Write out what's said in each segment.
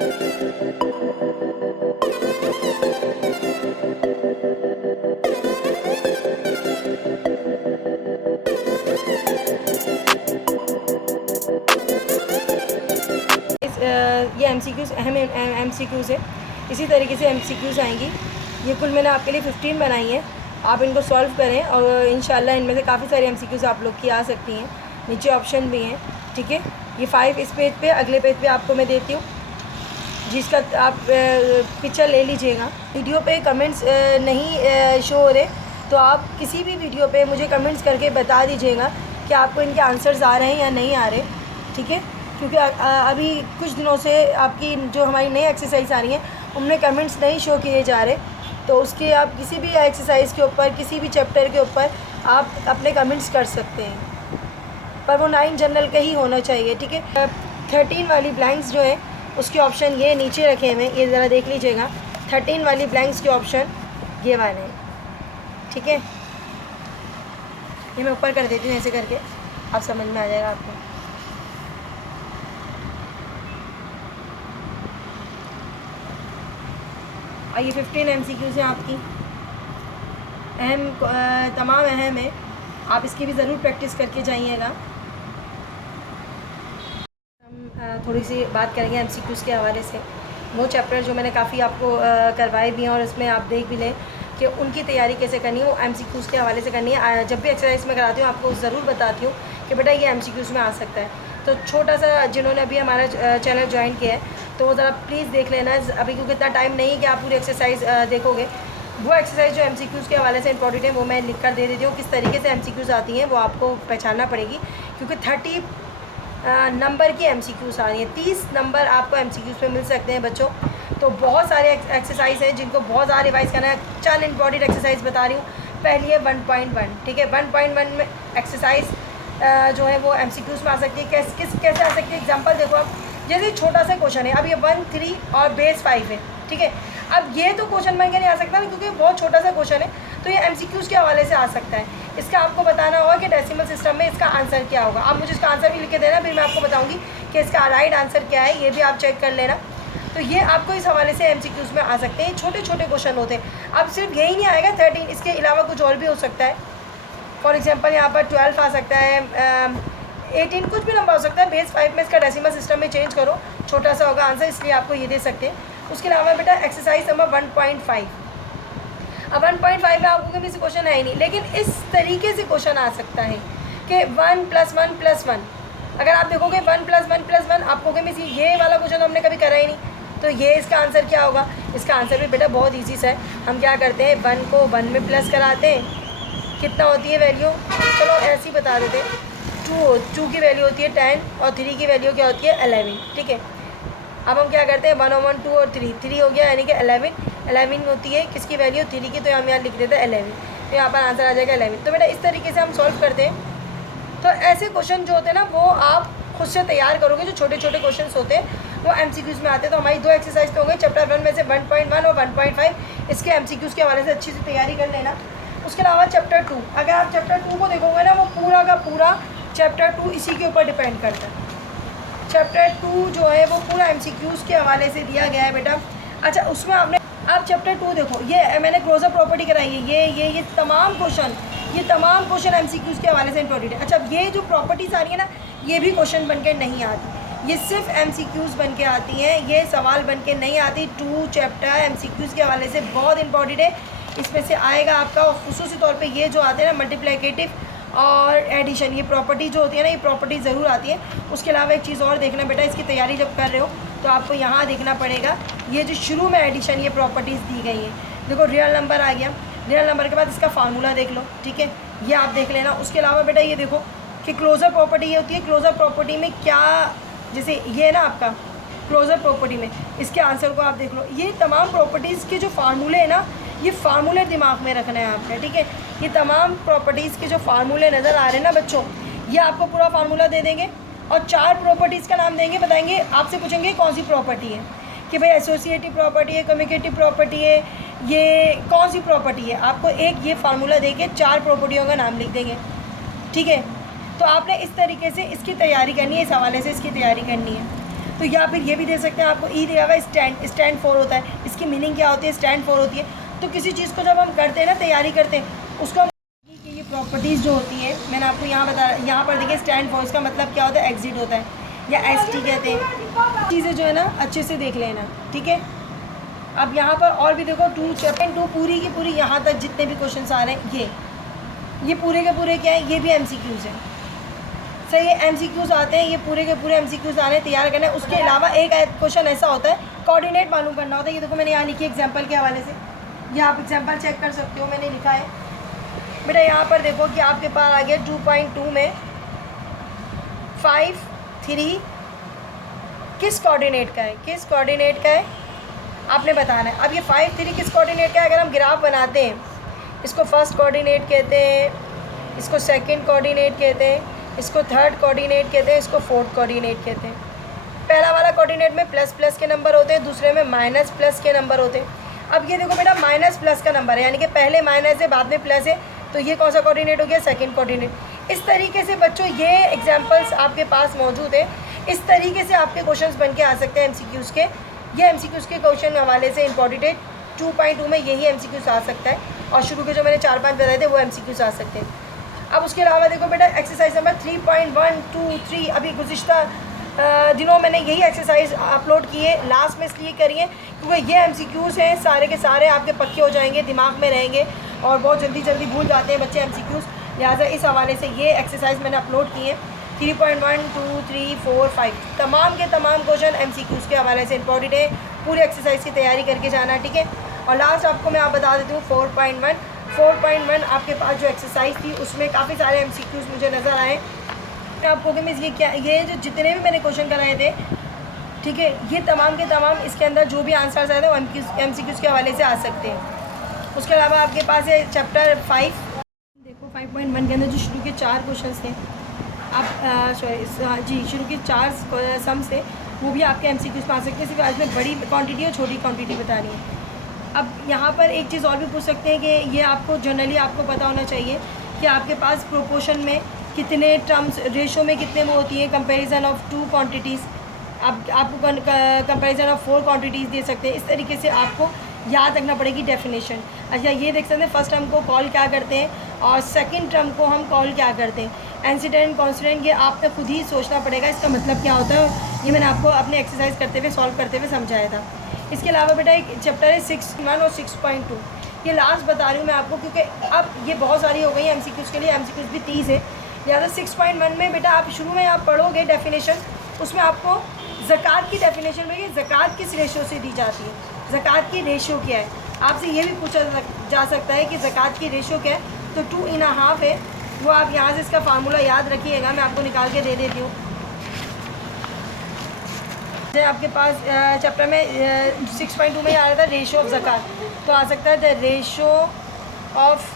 ये MCQs अहम MCQs है। इसी तरीके से MCQs आएंगी। ये कुल मैंने आपके लिए 15 बनाई है। आप इनको सॉल्व करें और इंशाल्लाह इनमें से काफ़ी सारी MCQs आप लोग की आ सकती हैं। नीचे ऑप्शन भी हैं, ठीक है। ये 5 इस पेज पे, अगले पेज पे आपको मैं देती हूँ, जिसका आप पिक्चर ले लीजिएगा। वीडियो पे कमेंट्स नहीं शो हो रहे, तो आप किसी भी वीडियो पे मुझे कमेंट्स करके बता दीजिएगा कि आपको इनके आंसर्स आ रहे हैं या नहीं आ रहे, ठीक है। क्योंकि अभी कुछ दिनों से आपकी जो हमारी नई एक्सरसाइज आ रही हैं उनमें कमेंट्स नहीं शो किए जा रहे, तो उसके आप किसी भी एक्सरसाइज के ऊपर, किसी भी चैप्टर के ऊपर आप अपने कमेंट्स कर सकते हैं, पर वो 9 जनरल का ही होना चाहिए, ठीक है। 13 वाली ब्लैंक्स जो है उसके ऑप्शन ये नीचे रखे हुए हैं, ये ज़रा देख लीजिएगा। 13 वाली ब्लैंक्स के ऑप्शन ये वाले हैं, ठीक है। ये मैं ऊपर कर देती हूँ, ऐसे करके आप समझ में आ जाएगा आपको। और ये 15 MCQs हैं आपकी, तमाम अहम है। आप इसकी भी ज़रूर प्रैक्टिस करके जाइएगा। हम थोड़ी सी बात करेंगे MCQs के हवाले से। वो चैप्टर जो मैंने काफ़ी आपको करवाए भी हैं और उसमें आप देख भी लें कि उनकी तैयारी कैसे करनी है, वो MCQs के हवाले से करनी है। जब भी एक्सरसाइज में कराती हूँ आपको ज़रूर बताती हूँ कि बेटा ये MCQs में आ सकता है। तो छोटा सा जिन्होंने अभी हमारा चैनल ज्वाइन किया है तो वो ज़रा प्लीज़ देख लेना अभी, क्योंकि इतना टाइम नहीं है कि आप पूरी एक्सरसाइज देखोगे। वो एक्सरसाइज जो MCQs के हवाले से इंपॉर्टेंट है वो मैं लिख कर दे देती हूँ। किस तरीके से MCQs आती हैं वो आपको पहचानना पड़ेगी, क्योंकि 30 नंबर की MCQs आ रही हैं। 30 नंबर आपको MCQs पे मिल सकते हैं बच्चों। तो बहुत सारे एक्सरसाइज हैं जिनको बहुत ज़्यादा रिवाइज़ करना है। चंद इंपॉर्टेंट एक्सरसाइज बता रही हूँ। पहली है 1.1, ठीक है। 1.1 में एक्सरसाइज जो है वो MCQs में आ सकती है। कैसे आ सकती है, एग्जांपल देखो आप। जैसे छोटा सा क्वेश्चन है, अब ये 1, 3 और बेस 5 है, ठीक है। अब ये तो क्वेश्चन बैंक नहीं आ सकता ना, क्योंकि बहुत छोटा सा क्वेश्चन है, तो ये MCQs के हवाले से आ सकता है। इसका आपको बताना होगा कि डेसिमल सिस्टम में इसका आंसर क्या होगा। आप मुझे इसका आंसर भी लिख के देना, फिर मैं आपको बताऊँगी कि इसका राइट आंसर क्या है, ये भी आप चेक कर लेना। तो ये आपको इस हवाले से MCQs में आ सकते हैं। छोटे छोटे क्वेश्चन होते हैं। अब सिर्फ यही नहीं आएगा 13, इसके अलावा कुछ और भी हो सकता है। फॉर एग्जांपल यहाँ पर 12 आ सकता है, 18, कुछ भी नंबर हो सकता है। बेस 5 में इसका डेसिमल सिस्टम में चेंज करो, छोटा सा होगा आंसर, इसलिए आपको ये दे सकते हैं। उसके अलावा बेटा एक्सरसाइज नंबर 1.5। अब 1.5 में आपको कभी से क्वेश्चन है ही नहीं, लेकिन इस तरीके से क्वेश्चन आ सकता है कि 1 + 1 + 1। अगर आप देखोगे 1 + 1 + 1, आपको कभी ये वाला क्वेश्चन तो हमने कभी करा ही नहीं, तो ये इसका आंसर क्या होगा। इसका आंसर भी बेटा बहुत ईजी सा है। हम क्या करते हैं, 1 को 1 में प्लस कराते हैं, कितना होती है वैल्यू, चलो ऐसे ही बता देते हैं। 2 की वैल्यू होती है 10 और 3 की वैल्यू क्या होती है 11, ठीक है। अब हम क्या करते हैं, 1 और 1, 2 और 3 हो गया, यानी कि 11 होती है किसकी वैल्यू, 3 की, तो हम यहाँ लिख देते हैं 11, तो यहाँ पर आंसर आ जाएगा 11। तो बेटा इस तरीके से हम सॉल्व करते हैं। तो ऐसे क्वेश्चन जो होते हैं ना वो आप खुद से तैयार करोगे। जो छोटे छोटे क्वेश्चन होते हैं वो MCQs में आते हैं। तो हमारी 2 एक्सरसाइज तो हो गई चैप्टर 1 में से 1.1 और 1.5, इसके MCQs के हवाले से अच्छी से तैयारी कर लेना। उसके अलावा चैप्टर 2, अगर आप चैप्टर 2 को देखोगे ना, वो पूरा का पूरा चैप्टर 2 इसी के ऊपर डिपेंड करता है। चैप्टर 2 जो है वो पूरा MCQs के हवाले से दिया गया है बेटा। अच्छा, उसमें आप चैप्टर 2 देखो, ये मैंने क्लोजर प्रॉपर्टी कराई है, ये तमाम क्वेश्चन MCQs के हवाले से इंपॉर्टेंट है। अच्छा, ये जो प्रॉपर्टीज़ आ रही है ना, ये भी क्वेश्चन बन के नहीं आती, ये सिर्फ MCQs बन के आती हैं, ये सवाल बन के नहीं आती। 2 चैप्टर MCQs के हवाले से बहुत इंपॉर्टेंट है, इसमें से आएगा आपका। और ख़ुसूसी तौर पे ये जो आते हैं ना, मल्टीप्लिकेटिव और एडिशन, ये प्रॉपर्टी जो होती है ना, ये प्रॉपर्टी ज़रूर आती है। उसके अलावा एक चीज़ और देखना बेटा, इसकी तैयारी जब कर रहे हो तो आपको यहाँ देखना पड़ेगा, ये जो शुरू में एडिशन, ये प्रॉपर्टीज़ दी गई हैं। देखो रियल नंबर आ गया, रियल नंबर के बाद इसका फार्मूला देख लो, ठीक है, ये आप देख लेना। उसके अलावा बेटा ये देखो कि क्लोजर प्रॉपर्टी ये होती है। क्लोजर प्रॉपर्टी में क्या, जैसे ये है ना आपका क्लोजर प्रॉपर्टी में, इसके आंसर को आप देख लो। ये तमाम प्रॉपर्टीज़ के जो फार्मूले हैं ना, ये फार्मूले दिमाग में रखना है आपने, ठीक है। ये तमाम प्रॉपर्टीज़ के जो फार्मूले नज़र आ रहे हैं ना बच्चों, ये आपको पूरा फार्मूला दे देंगे और 4 प्रॉपर्टीज़ का नाम देंगे, बताएंगे, आपसे पूछेंगे कौन सी प्रॉपर्टी है, कि भाई एसोसिएटिव प्रॉपर्टी है, कम्युनिकेटिव प्रॉपर्टी है, ये कौन सी प्रॉपर्टी है। आपको एक ये फार्मूला देके 4 प्रॉपर्टियों का नाम लिख देंगे, ठीक है। तो आपने इस तरीके से इसकी तैयारी करनी है, इस हवाले से इसकी तैयारी करनी है। तो या फिर ये भी दे सकते हैं आपको ई दिया हुआ स्टैंड फॉर होता है, इसकी मीनिंग क्या होती है, स्टैंड फॉर होती है। तो किसी चीज़ को जब हम करते हैं ना, तैयारी करते हैं, उसको कि ये प्रॉपर्टीज़ जो होती है मैंने आपको यहाँ पर देखिए स्टैंड फॉर, इसका मतलब क्या होता है, एग्जिट होता है या ST कहते हैं। चीज़ें जो है ना अच्छे से देख लेना, ठीक है। अब यहाँ पर और भी देखो 2 पूरी की पूरी यहाँ तक जितने भी क्वेश्चन आ रहे हैं ये पूरे के पूरे क्या है, ये भी MCQs हैं, सही है। MCQs आते हैं, ये पूरे के पूरे MCQs आ रहे हैं, तैयार करना है। उसके अलावा एक क्वेश्चन ऐसा होता है कोऑर्डिनेट मालूम करना होता है। ये देखो मैंने यहाँ लिखी एग्जाम्पल के हवाले से, ये आप एग्जाम्पल चेक कर सकते हो, मैंने लिखा है बेटा। यहाँ पर देखो कि आपके पास आ गया 2.2 में 5, 3 किस कोऑर्डिनेट का है, किस कोऑर्डिनेट का है आपने बताना है। अब ये 5, 3 किस कोऑर्डिनेट का है, अगर हम ग्राफ बनाते हैं, इसको फर्स्ट कोऑर्डिनेट कहते हैं, इसको सेकंड कोऑर्डिनेट कहते हैं, इसको थर्ड कोऑर्डिनेट कहते हैं, इसको फोर्थ कोऑर्डिनेट कहते हैं। पहला वाला कोऑर्डिनेट में प्लस प्लस के नंबर होते हैं, दूसरे में माइनस प्लस के नंबर होते हैं। अब ये देखो बेटा माइनस प्लस का नंबर है, यानी कि पहले माइनस है बाद में प्लस है, तो ये कौन सा कोऑर्डिनेट हो गया, सेकंड कोऑर्डिनेट। इस तरीके से बच्चों ये एग्जांपल्स आपके पास मौजूद है। इस तरीके से आपके क्वेश्चंस बन के आ सकते हैं MCQs के। ये MCQs के क्वेश्चन हवाले से इंपॉर्टेंट है। 2.2 में यही MCQs आ सकता है, और शुरू के जो मैंने 4-5 बताए थे वो MCQs आ सकते हैं। अब उसके अलावा देखो बेटा एक्सरसाइज नंबर 3.123, अभी गुज़िश्ता दिनों मैंने यही एक्सरसाइज अपलोड की है, लास्ट में इसलिए करिए क्योंकि ये MCQs हैं, सारे के सारे आपके पक्के हो जाएंगे, दिमाग में रहेंगे और बहुत जल्दी भूल जाते हैं बच्चे MCQs। लिहाजा इस हवाले से ये एक्सरसाइज मैंने अपलोड की है। 3.1, 2, 3, 4, 5 तमाम के तमाम क्वेश्चन MCQs के हवाले से इंपॉर्टेंट है। पूरी एक्सरसाइज की तैयारी करके जाना, ठीक है। और लास्ट आपको मैं बता देती हूँ 4.1 आपके पास जो एक्सरसाइज थी उसमें काफ़ी सारे MCQs मुझे नज़र आए। आपको कि मिस ये जो जितने भी मैंने क्वेश्चन कराए थे, ठीक है, ये तमाम के तमाम इसके अंदर जो भी आंसर्स आए थे वो MCQs के हवाले से आ सकते हैं। उसके अलावा आपके पास है चैप्टर 5, देखो 5.1 के अंदर जो शुरू के 4 क्वेश्चन थे, आप शुरू के 4 सम्स थे, वो भी आपके MCQs में आ सकते हैं। सिर्फ आज में बड़ी क्वांटिटी और छोटी क्वांटिटी बतानी है। अब यहाँ पर एक चीज़ और भी पूछ सकते हैं कि ये आपको जनरली आपको पता होना चाहिए कि आपके पास प्रोपोर्शन में कितने टर्म्स, रेशो में कितने वो होती है, कंपैरिजन ऑफ 2 क्वांटिटीज़, आपको कंपैरिजन ऑफ 4 क्वांटिटीज़ दे सकते हैं। इस तरीके से आपको याद रखना पड़ेगी डेफिनेशन। अच्छा ये देख सकते हैं फर्स्ट टर्म को कॉल क्या करते हैं और सेकंड टर्म को हम कॉल क्या करते हैं। इंसिडेंट कॉन्स्टेंट ये आपने खुद ही सोचना पड़ेगा इसका मतलब क्या होता है, ये मैंने आपको अपने एक्सरसाइज करते हुए सॉल्व करते हुए समझाया था। इसके अलावा बेटा एक चैप्टर है 6.1 और 6.2, ये लास्ट बता रही हूँ मैं आपको क्योंकि अब ये बहुत सारी हो गई है MCQs के लिए, MCQs भी 30 है। लिहाजा 6.1 में बेटा आप शुरू में आप पढ़ोगे डेफिनेशन, उसमें आपको ज़कात की डेफिनेशन मिलेगी। ज़कात किस रेशो से दी जाती है, ज़कात की रेशो क्या है, आपसे ये भी पूछा जा सकता है कि ज़कात की रेशो क्या है। तो 2.5 है, वो आप यहाँ से इसका फार्मूला याद रखिएगा, मैं आपको निकाल के दे देती हूँ। आपके पास चैप्टर में 6.2 में आ रहा था रेशो ऑफ ज़कात, तो आ सकता है द रेशो ऑफ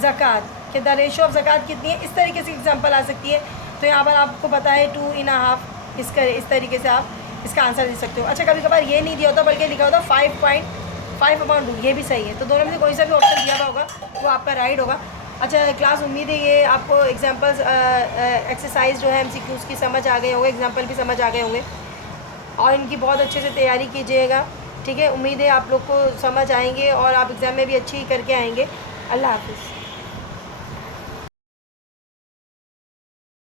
ज़कात, कि द रेशो ऑफ ज़कात कितनी है, इस तरीके से एग्जांपल आ सकती है। तो यहाँ पर आपको पता है 2.5, इस तरीके से आप इसका आंसर दे सकते हो। अच्छा कभी कभार ये नहीं दिया होता बल्कि लिखा होता 5.5/2, ये भी सही है। तो दोनों में से कोई सा भी ऑप्शन दिया हुआ होगा वो आपका राइट होगा। अच्छा क्लास, उम्मीद है ये आपको एग्जाम्पल्स एक्सरसाइज जो है MCQs की समझ आ गए होंगे, एग्जाम्पल भी समझ आ गए होंगे और इनकी बहुत अच्छे से तैयारी कीजिएगा, ठीक है। उम्मीद है आप लोग को समझ आएंगे और आप एग्ज़ाम में भी अच्छी करके आएंगे। अल्लाह हाफ़िज़।